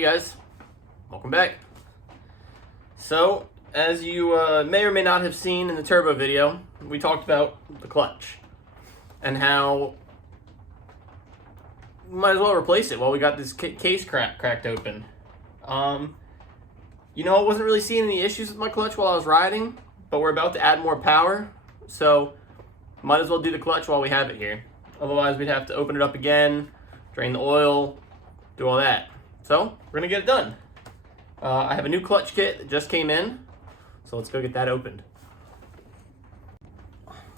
Hey guys, welcome back. So, as you may or may not have seen in the turbo video, we talked about the clutch and how we might as well replace it while we got this case cracked open. I wasn't really seeing any issues with my clutch while I was riding, but we're about to add more power, so might as well do the clutch while we have it here. Otherwise, we'd have to open it up again, drain the oil, do all that. So, we're gonna get it done. I have a new clutch kit that just came in, so let's go get that opened.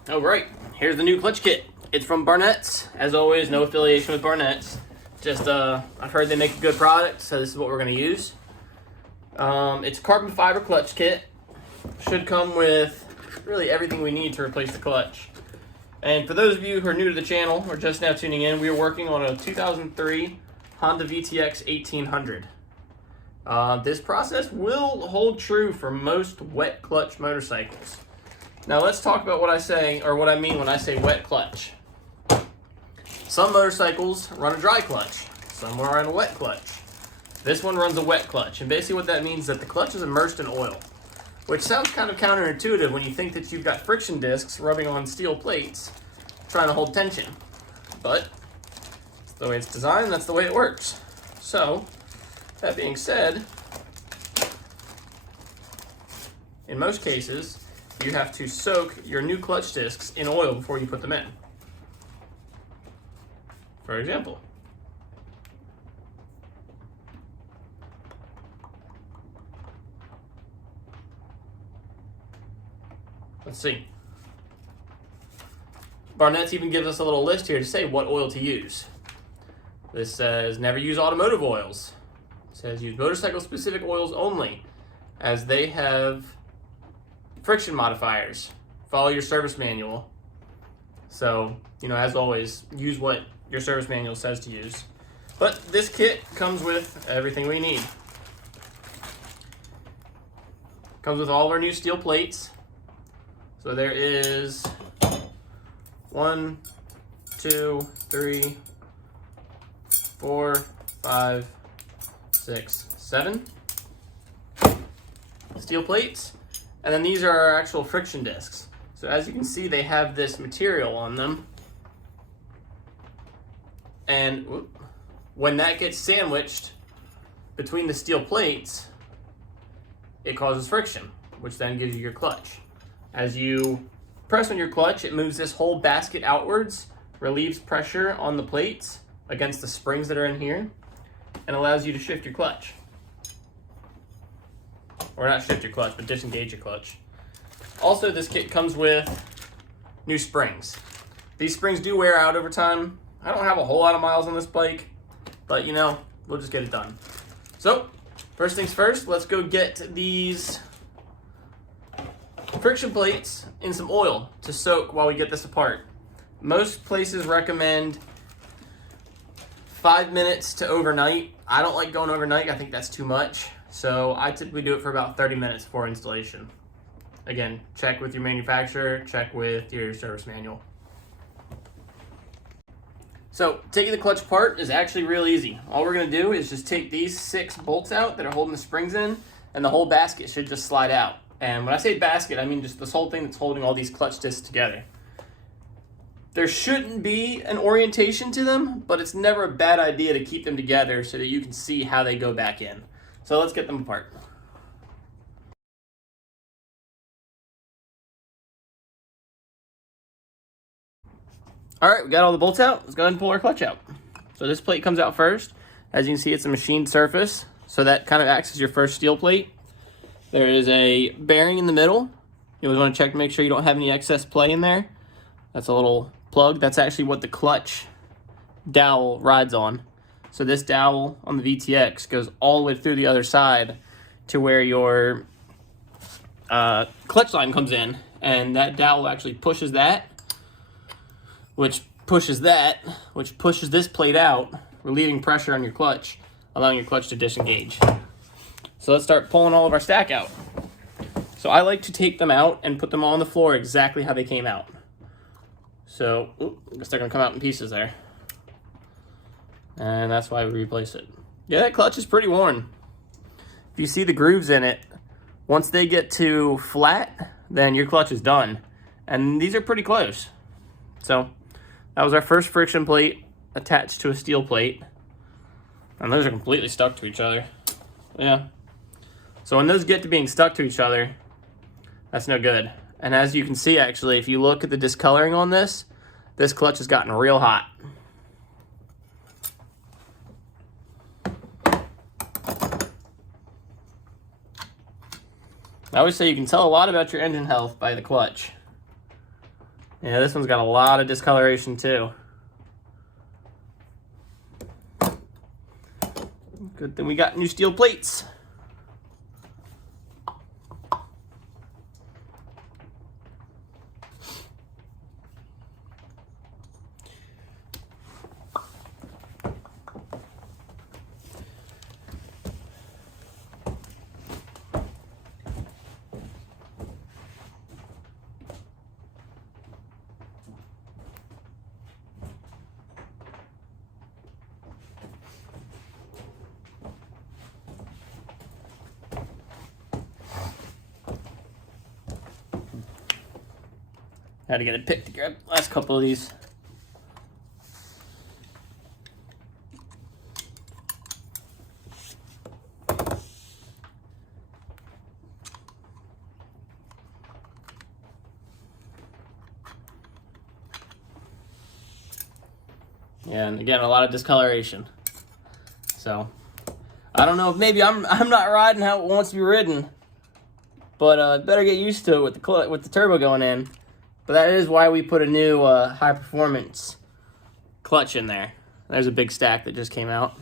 All right, here's the new clutch kit. It's from Barnett's. As always, no affiliation with Barnett's. Just, I've heard they make a good product, so this is what we're gonna use. It's a carbon fiber clutch kit. Should come with really everything we need to replace the clutch. And for those of you who are new to the channel or just now tuning in, we are working on a 2003 Honda VTX 1800. This process will hold true for most wet clutch motorcycles. Now let's talk about what I mean when I say wet clutch. Some motorcycles run a dry clutch. Some run a wet clutch. This one runs a wet clutch, and basically what that means is that the clutch is immersed in oil, which sounds kind of counterintuitive when you think that you've got friction discs rubbing on steel plates trying to hold tension. But that's the way it's designed, that's the way it works. So, that being said, in most cases, you have to soak your new clutch discs in oil before you put them in. For example, let's see. Barnett's even gives us a little list here to say what oil to use. This says never use automotive oils. It says use motorcycle-specific oils only, as they have friction modifiers. Follow your service manual. So, as always, use what your service manual says to use. But this kit comes with everything we need. Comes with all of our new steel plates. So there is 1, 2, 3, 4, 5, 6, 7 steel plates. And then these are our actual friction discs. So as you can see, they have this material on them. And when that gets sandwiched between the steel plates, it causes friction, which then gives you your clutch. As you press on your clutch, it moves this whole basket outwards, relieves pressure on the plates against the springs that are in here, and allows you to shift your clutch. Or not shift your clutch, but disengage your clutch. Also, this kit comes with new springs. These springs do wear out over time. I don't have a whole lot of miles on this bike, but we'll just get it done. So, first things first, let's go get these friction plates in some oil to soak while we get this apart. Most places recommend 5 minutes to overnight. I don't like going overnight. I think that's too much. So I typically do it for about 30 minutes before installation. Again, check with your manufacturer, check with your service manual. So taking the clutch apart is actually real easy. All we're gonna do is just take these 6 bolts out that are holding the springs in, and the whole basket should just slide out. And when I say basket, I mean just this whole thing that's holding all these clutch discs together. There shouldn't be an orientation to them, but it's never a bad idea to keep them together so that you can see how they go back in. So let's get them apart. All right, we got all the bolts out. Let's go ahead and pull our clutch out. So this plate comes out first. As you can see, it's a machined surface, so that kind of acts as your first steel plate. There is a bearing in the middle. You always want to check to make sure you don't have any excess play in there. That's a little plug. That's actually what the clutch dowel rides on. So this dowel on the VTX goes all the way through the other side to where your clutch line comes in, and that dowel actually pushes that, which pushes this plate out, relieving pressure on your clutch, allowing your clutch to disengage. So let's start pulling all of our stack out. So I like to take them out and put them on the floor exactly how they came out. So, I guess they're gonna come out in pieces there. And that's why we replace it. Yeah, that clutch is pretty worn. If you see the grooves in it, once they get to flat, then your clutch is done. And these are pretty close. So that was our first friction plate attached to a steel plate. And those are completely stuck to each other. Yeah. So when those get to being stuck to each other, that's no good. And as you can see, actually, if you look at the discoloring on this clutch has gotten real hot. I always say you can tell a lot about your engine health by the clutch. Yeah, this one's got a lot of discoloration too. Good thing we got new steel plates. Had to get a pick to grab the last couple of these. Yeah, and again, a lot of discoloration. So, I don't know if maybe I'm not riding how it wants to be ridden, but better get used to it with the turbo going in. But that is why we put a new high performance clutch in there. There's a big stack that just came out.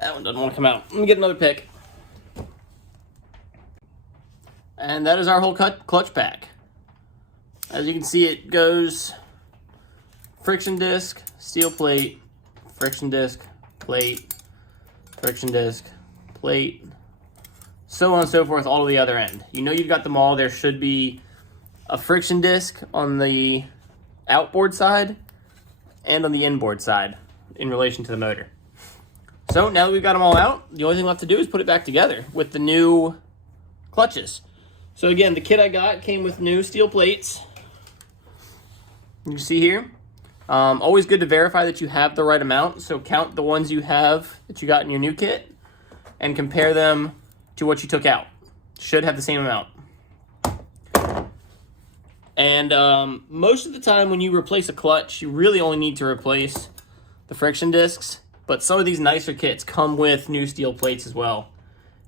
That one doesn't want to come out. Let me get another pick. And that is our whole clutch pack. As you can see, it goes friction disc, steel plate, friction disc, plate, friction disc, plate, so on and so forth, all to the other end. You know you've got them all. There should be a friction disc on the outboard side and on the inboard side in relation to the motor. So now that we've got them all out, the only thing left to do is put it back together with the new clutches. So again, the kit I got came with new steel plates. You see here. Always good to verify that you have the right amount. So count the ones you have that you got in your new kit and compare them to what you took out. Should have the same amount. And most of the time when you replace a clutch, you really only need to replace the friction discs. But some of these nicer kits come with new steel plates as well.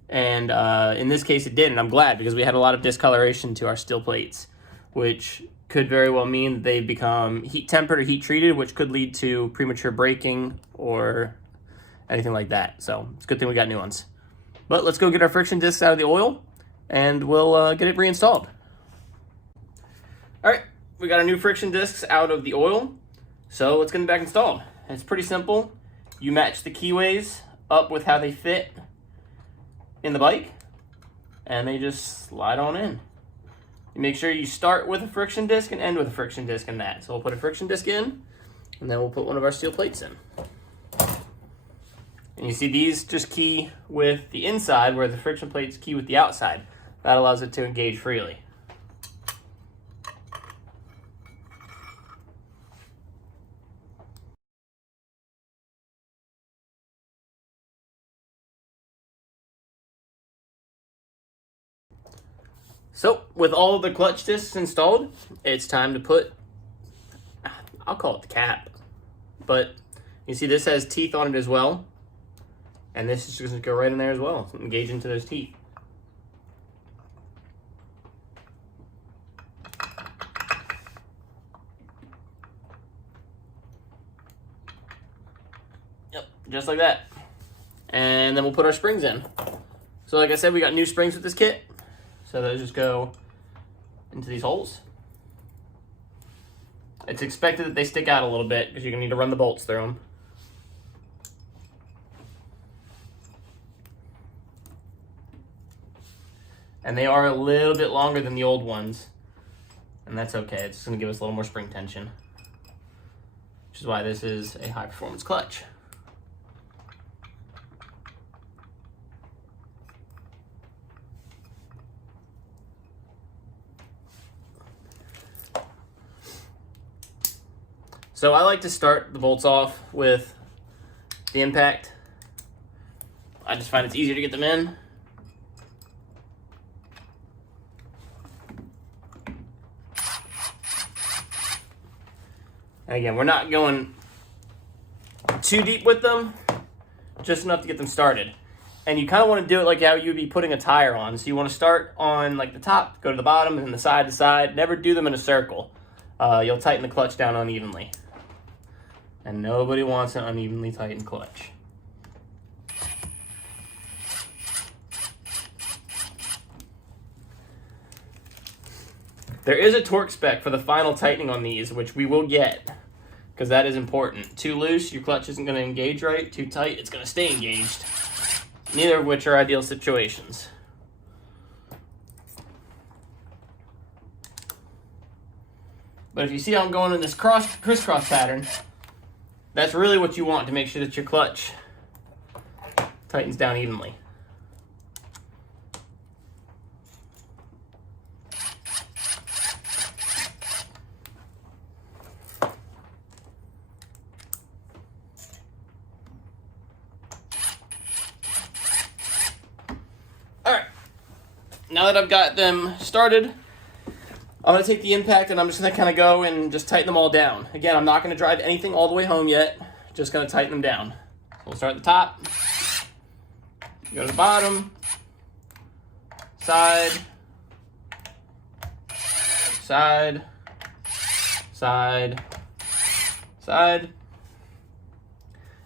And in this case it did, and I'm glad because we had a lot of discoloration to our steel plates, which could very well mean that they've become heat tempered or heat treated, which could lead to premature braking or anything like that. So it's a good thing we got new ones. But let's go get our friction discs out of the oil and we'll get it reinstalled. All right, we got our new friction discs out of the oil. So let's get them back installed. And it's pretty simple. You match the keyways up with how they fit in the bike, and they just slide on in. You make sure you start with a friction disc and end with a friction disc in that. So we'll put a friction disc in, and then we'll put one of our steel plates in. And you see these just key with the inside, where the friction plates key with the outside. That allows it to engage freely. So, with all of the clutch discs installed, it's time to put, I'll call it the cap, but you see this has teeth on it as well, and this is just going to go right in there as well, engage into those teeth. Yep, just like that. And then we'll put our springs in. So like I said, we got new springs with this kit. So those just go into these holes. It's expected that they stick out a little bit because you're going to need to run the bolts through them. And they are a little bit longer than the old ones. And that's okay. It's just going to give us a little more spring tension. Which is why this is a high performance clutch. So I like to start the bolts off with the impact. I just find it's easier to get them in. And again, we're not going too deep with them, just enough to get them started. And you kind of want to do it like how you'd be putting a tire on. So you want to start on like the top, go to the bottom, and then the side to side. Never do them in a circle. You'll tighten the clutch down unevenly. And nobody wants an unevenly tightened clutch. There is a torque spec for the final tightening on these, which we will get, because that is important. Too loose, your clutch isn't going to engage right. Too tight, it's going to stay engaged. Neither of which are ideal situations. But if you see how I'm going in this crisscross pattern, that's really what you want to make sure that your clutch tightens down evenly. Alright, now that I've got them started, I'm going to take the impact and I'm just going to kind of go and just tighten them all down. Again, I'm not going to drive anything all the way home yet. Just going to tighten them down. We'll start at the top. Go to the bottom. Side. Side. Side. Side.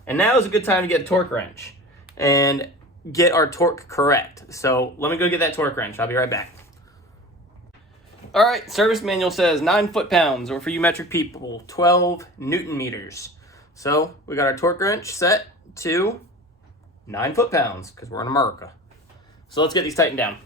And now is a good time to get a torque wrench and get our torque correct. So let me go get that torque wrench. I'll be right back. All right, service manual says 9 foot-pounds, or for you metric people, 12 Newton meters. So we got our torque wrench set to 9 foot-pounds, because we're in America. So let's get these tightened down.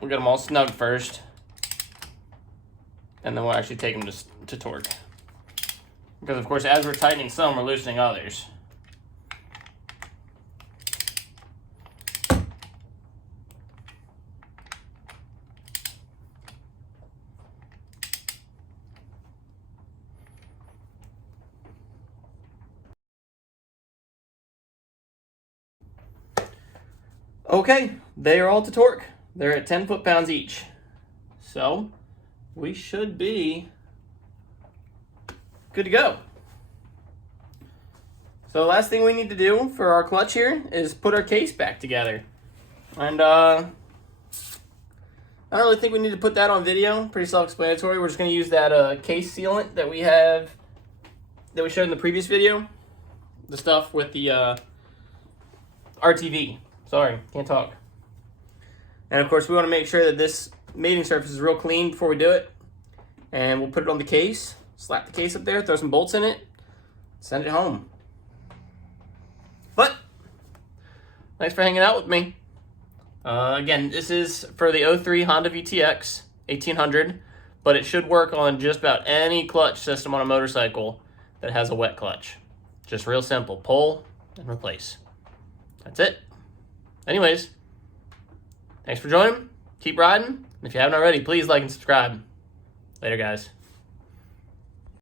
We'll get them all snug first, and then we'll actually take them to torque. Because of course, as we're tightening some, we're loosening others. Okay, they are all to torque. They're at 10 foot-pounds each. So we should be good to go. So the last thing we need to do for our clutch here is put our case back together. And I don't really think we need to put that on video. Pretty self-explanatory. We're just going to use that case sealant that we have, that we showed in the previous video. The stuff with the RTV. Sorry, can't talk. And of course, we want to make sure that this mating surface is real clean before we do it. And we'll put it on the case, slap the case up there, throw some bolts in it, send it home. But, thanks for hanging out with me. Again, this is for the 03 Honda VTX 1800, but it should work on just about any clutch system on a motorcycle that has a wet clutch. Just real simple, pull and replace. That's it. Anyways, thanks for joining. Keep riding. And if you haven't already, please like and subscribe. Later, guys.